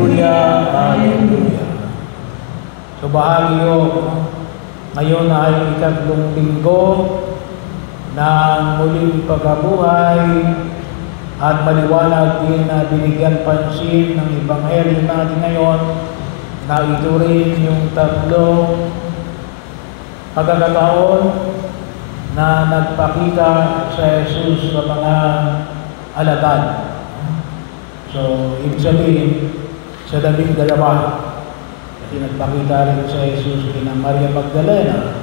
Hallelujah, hallelujah. So bahagi ngayon ay ikatlong linggo ng muling pagkabuhay at maliwanag din na binigyan pansin ng Ebanghelyo natin ngayon na ito rin yung tatlong pagkakataon na nagpakita sa Jesus sa mga alagad. So, ibig sabihin, sa 12, kasi nagpakita rin sa Jesus kina Maria Magdalena,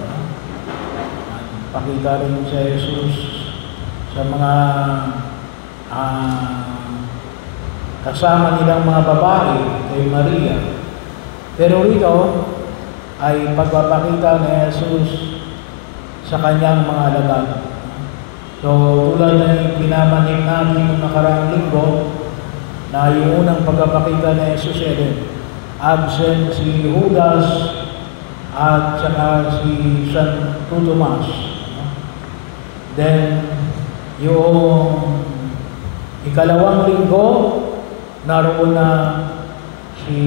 nagpakita rin sa Jesus sa mga kasama nilang mga babae kay Maria. Pero rito ay pagpapakita ni Jesus sa kanyang mga alagad. So, tulad na pinamanig natin yung nakaraang linggo, na yung unang pagpapakita ni Jesus ay absent si Judas at saka si Santo Tomas. Then, yung ikalawang linggo, naroon na si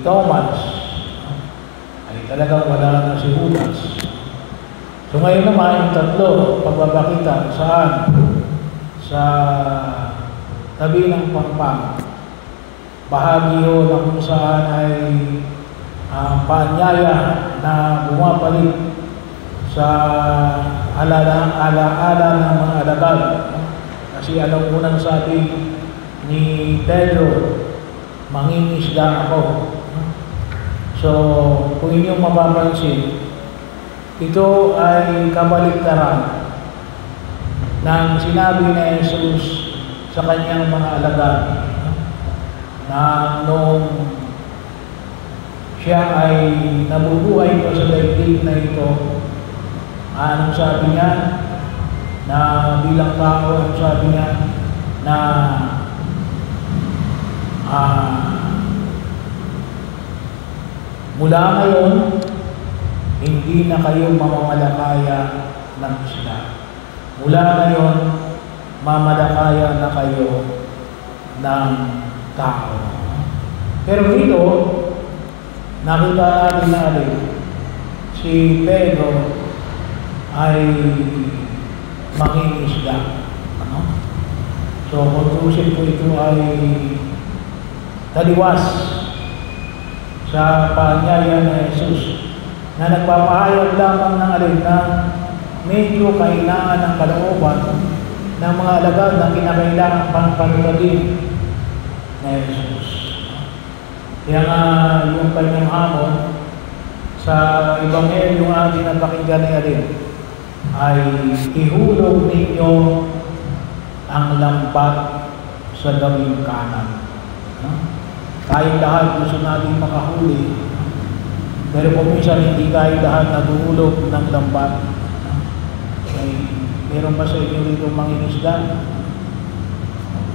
Thomas. Ay talagang wala na si Judas. So ngayon naman, yung tatlo, pagpapakita saan? Sa tabi ng Pampang. Bahagi yun na kung saan ay paanyaya na bumabalik sa alaala ng mga alagad. Kasi alam unang sabi ni Pedro, mangingisda ako. So, kung inyong mapapansin, ito ay kabaliktaran ng sinabi ni Jesus sa kanyang mga alagad na noong siya ay nabubuhay pa sa daigdig na ito, anong sabi niya? Na bilang tao, anong sabi niya? Na mula ngayon, hindi na kayo mamamalakaya ng isla. Mula ngayon, mamalakaya na kayo ng tao. Pero dito, nakita natin na si Pedro ay mangingisda. So, kung po ito ay taliwas sa paanyaya ni Jesus na nagpapahayag lamang ng na medyo kailangan ng kalooban ng mga alagad na kinakailangan pang panunodin na Jesus. Kaya nga yung kanyang hamon sa Ebanghelyo yung ating napakinggan na ay ihulog ninyo ang lambat sa gawing kanan. Tayong lahat gusto natin makahuli, pero kung minsan hindi tayo lahat naguhulog ng lambat. Meron ba sa inyo dito mangingisda?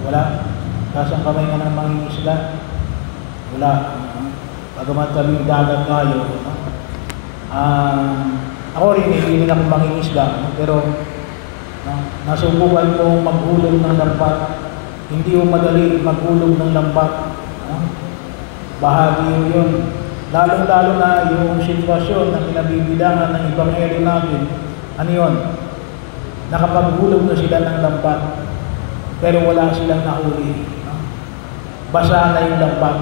Wala? Kasang kamay nga ng mangingisda? Wala. Pagamat kami dagat tayo. Ako rin, hindi rin ako mangingisda. Pero nasubukan ko maghulog ng lambat. Hindi ko madali maghulog ng lambat. Bahagi yun. Lalo-lalo na yung sitwasyon na pinabibilangan ng Ebanghelyo natin. Ano yun? Nakapaghulog na sila ng lambat, pero wala silang nahuli. Basa na yung lambat.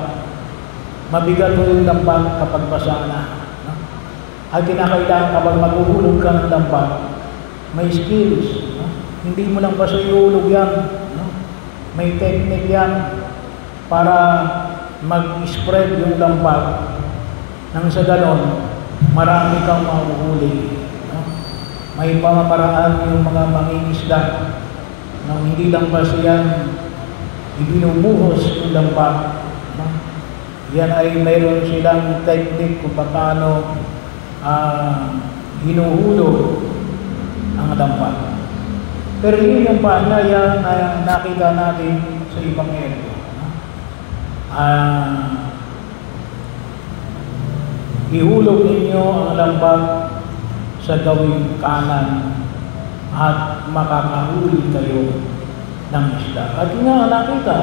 Mabigat mo yung lambat kapag basa na. At kinakailangan kapag maghuhulog ka ng lambat, may skills. Hindi mo lang basta ihulog yan. May technique yan para mag-spread yung lambat nang sa ganon, marami kang mahuhuli. May pamamaraan yung mga mangingisda na hindi lang ba siya ibinubuhos yung lambat. Yan ay mayroon silang technique kung paano hinuhulog ang lambat. Pero yun yung paanyaya na nakita natin sa Ebanghelyo. Ihulog ninyo ang lambat sa gawing kanan at makakahuli kayo ng isda. At nga nakita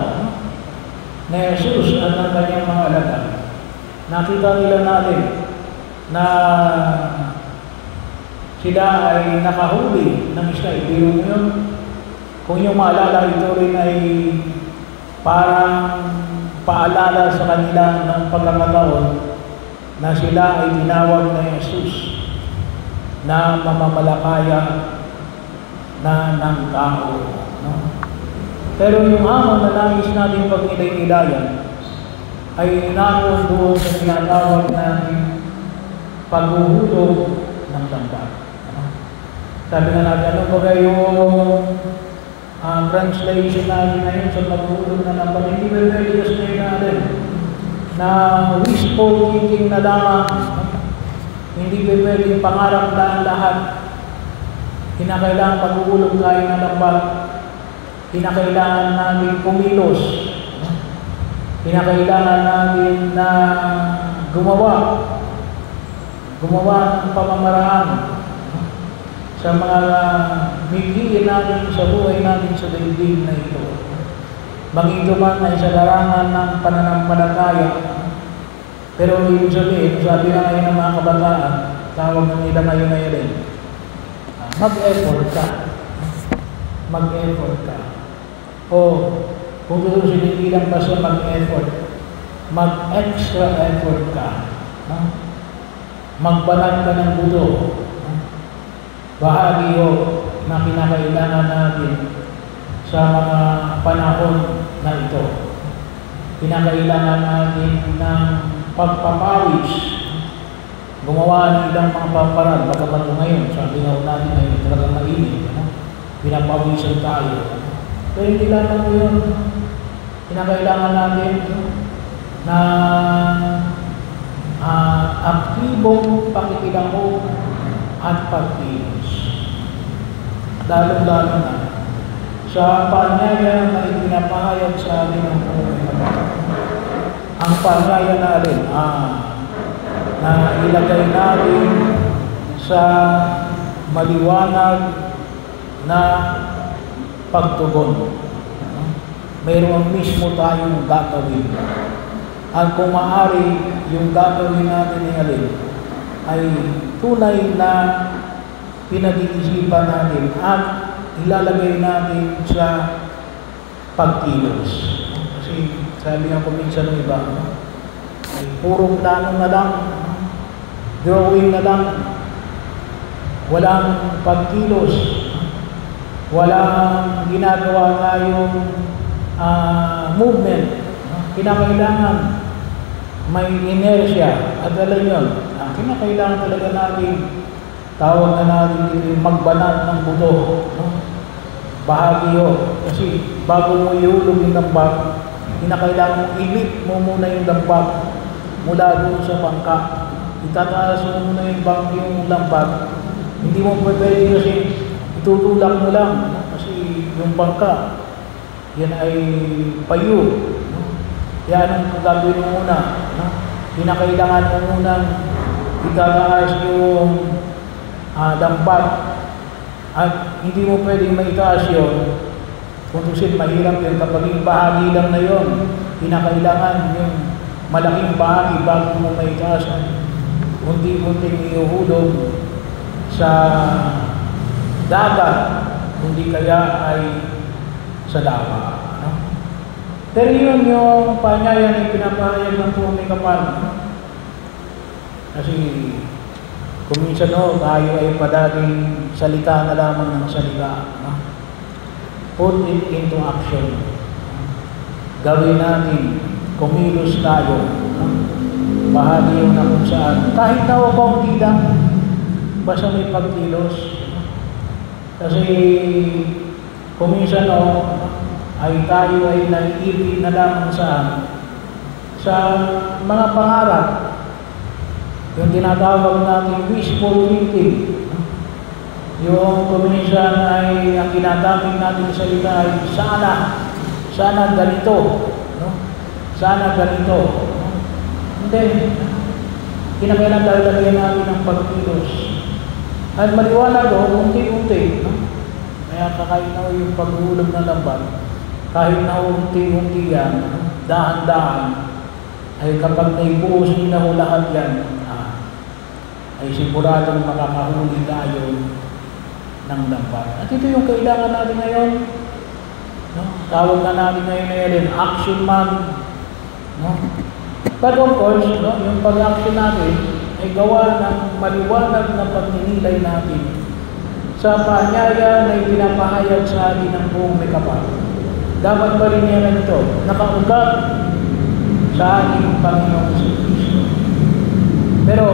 na Jesus at ang kanyang mga nakita nila natin na sila ay nakahuli ng isda. Ibiro mo yun. Kung yung maalala, ito rin ay parang paalala sa kanila ng pagkakataon na sila ay tinawag na Jesus na mamamalakaya na ng tao. No? Pero yung hamon na nais natin pag nilay-nilayan ay naroon doon sa tinatawag natin paghuhulog ng dampa. Sabi nga natin, ano ba yung translation natin ngayon sa paghuhulog ng dampa? Hindi ba pwede kasi natin na wishful thinking na lamang, hindi ba pwede pangarap na lahat, kinakailangan paghuhulog tayo ng dampa, kinakailangan natin kumilos, kinakailangan natin na gumawa ng pamamaraan sa mga mighiin natin sa buhay natin sa daigdig na ito. Maging man ay sa larangan ng pananampalataya, pero ibig sabihin, sabi na ngayon ng mga kabataan, tawag na nila ngayon rin, mag-effort ka. Mag-effort ka. O kung tutusin, hindi lang basta mag-effort, mag-extra effort ka. Magbanat ka ng buto. Bahagi o na kinakailangan natin sa mga panahon na ito. Kinakailangan natin ng pagpapawis, gumawa ng ilang mga pamparan. Bagamat ngayon, sabi nga natin ay talagang mainit. Pinapawisan tayo. Pero hindi lang yun. Kinakailangan natin na aktibong pakikilango at pagkilos. Lalo-lalo na sa panyaya na ipinapahayag sa atin ng Panginoon. Ang panyaya na rin na ilagay natin sa maliwanag na pagtugon. Mayroon mismo tayong gagawin. At kung maaari, yung gagawin natin ni alin ay tunay na pinag-iisipan natin at ilalagay natin sa pagkilos. Kasi sabi nga ko minsan ng iba, ay purong plano na lang, drawing na lang, walang pagkilos, walang ginagawa tayong movement. Kinakailangan may inertia. At alam yun, kinakailangan talaga natin, tawag na natin dito, magbanat ng buto. Bahagi yun. Kasi bago mo ihulog yung dambak, kinakailangan mo ilip mo muna yung dambak mula doon sa bangka. Itataas mo muna yung dambak. Hindi mo pwede kasi itutulak mo lang. Kasi yung bangka, yan ay payo. Kaya anong gagawin mo muna? Kinakailangan mo munang itataas yung dampat at hindi mo pwedeng maitaas yun. Kung tusin, mahirap yun. Kapag yung bahagi lang na yun, kinakailangan yung malaking bahagi bago mo maitaas. Unti-unting iuhulog sa dagat, hindi kaya ay sa dawa. Pero yun yung panyaya na pinapahayag ng Tunay Kapal. Kasi kung minsan tayo ay padating salita na lamang ng salita. Put it into action. Gawin natin, kumilos tayo. Bahagi yun na kung saan. Kahit na kaunti lang, basta may pagkilos. Kasi kung minsan ay tayo ay naiipit na lamang sa mga pangarap. Yung tinatawag natin wishful thinking. Yung kuminsan ay ang ginagamit natin sa salita ay sana ganito. Sana ganito. Hindi. Kinakailangan tayo lagyan natin ng pagkilos. At maliwanag unti-unti. Kaya kakain na yung paghuhulog ng lambat. Kahit na unti-unti yan, dahan-dahan, ay kapag naibuhos niyo na ho lahat yan, ay siguradong makakahuli tayo ng dampa. At ito yung kailangan natin ngayon. No? Tawag na natin ngayon action man. No? But of course, no, yung pag-action natin ay gawa ng maliwanag na pagninilay natin sa paanyaya na ipinapahayag sa atin ng buong may kapal. Dapat pa rin yan ito, nakaugat sa ating Panginoong si Kristo. Pero,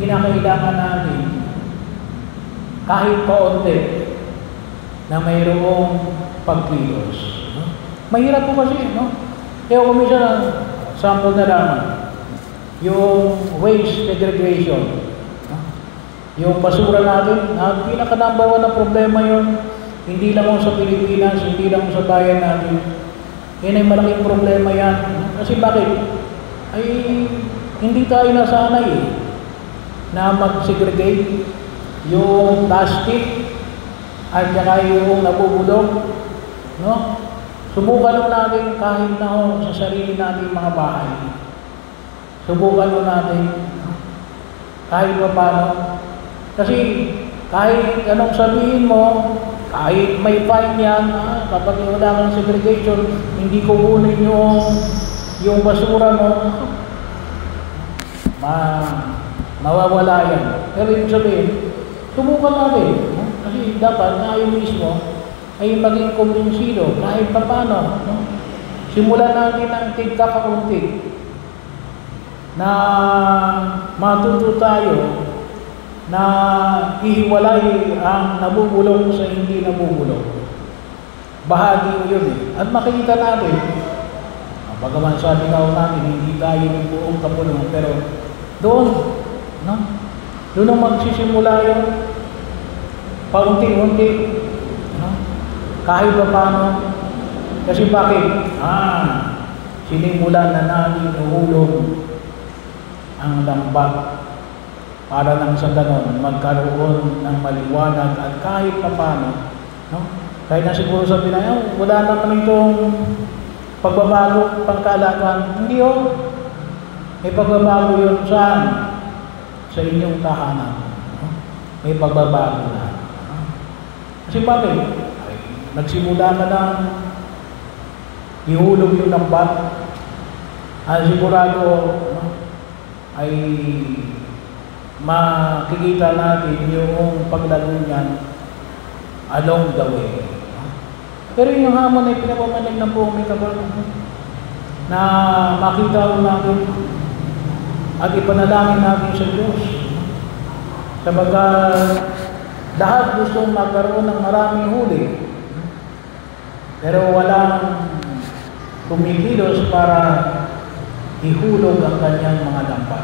kinakailangan natin kahit kaunti na mayroong pagkilos. No? Mahirap po kasi, no? Kaya kung minsan, sample na lang, yung waste segregation, no? Yung basura natin, pinaka-number 1 na problema yun, hindi lang sa Pilipinas, hindi lang sa bayan natin. Yan ay malaking problema yan. Kasi bakit? Ay, hindi tayo nasanay na mag-segregate yung plastic at saka yung nabubulong. No? Subukan natin kahit na sa sarili natin mga bahay. Subukan natin kahit pa paano. Kasi kahit anong sabihin mo, kahit may fine yan, kapag wala kang segregation, hindi ko kunin yung basura mo, mawawala yan. Pero yung sabihin, subukan natin. No? Kasi dapat tayo mismo ay maging kumbinsido kahit pa paano. No? Simulan natin ang tigkakaunti na matuto tayo na ihiwalay ang nabubulong sa hindi nabubulong. Bahagi yun eh. At makikita natin, bagaman sabi nga natin, hindi tayo ng buong kapulungan, pero doon, no? Doon ang magsisimula yung paunti-unti, no? Kahit pa paano. Kasi bakit? Sinimulan na natin uhulog ang lambat para nang sa ganon magkaroon ng maliwanag at kahit papano, no? Kahit na siguro sabi na, wala naman itong pagbabago pangkalatan. Hindi may pagbabago yun saan? Sa inyong tahanan. No? May pagbabago na. No? Kasi bakit? Ay, nagsimula ka na ihulog yung lambat. Sigurado, no? Ay makikita natin yung paglago niyan along the way. Pero yung hamon ay pinapamanig ng buong may kapal na makita ko natin at ipanalangin natin sa Diyos. Sabagat lahat gustong magkaroon ng maraming huli, pero walang kumikilos para ihulog ang kanyang mga dampa.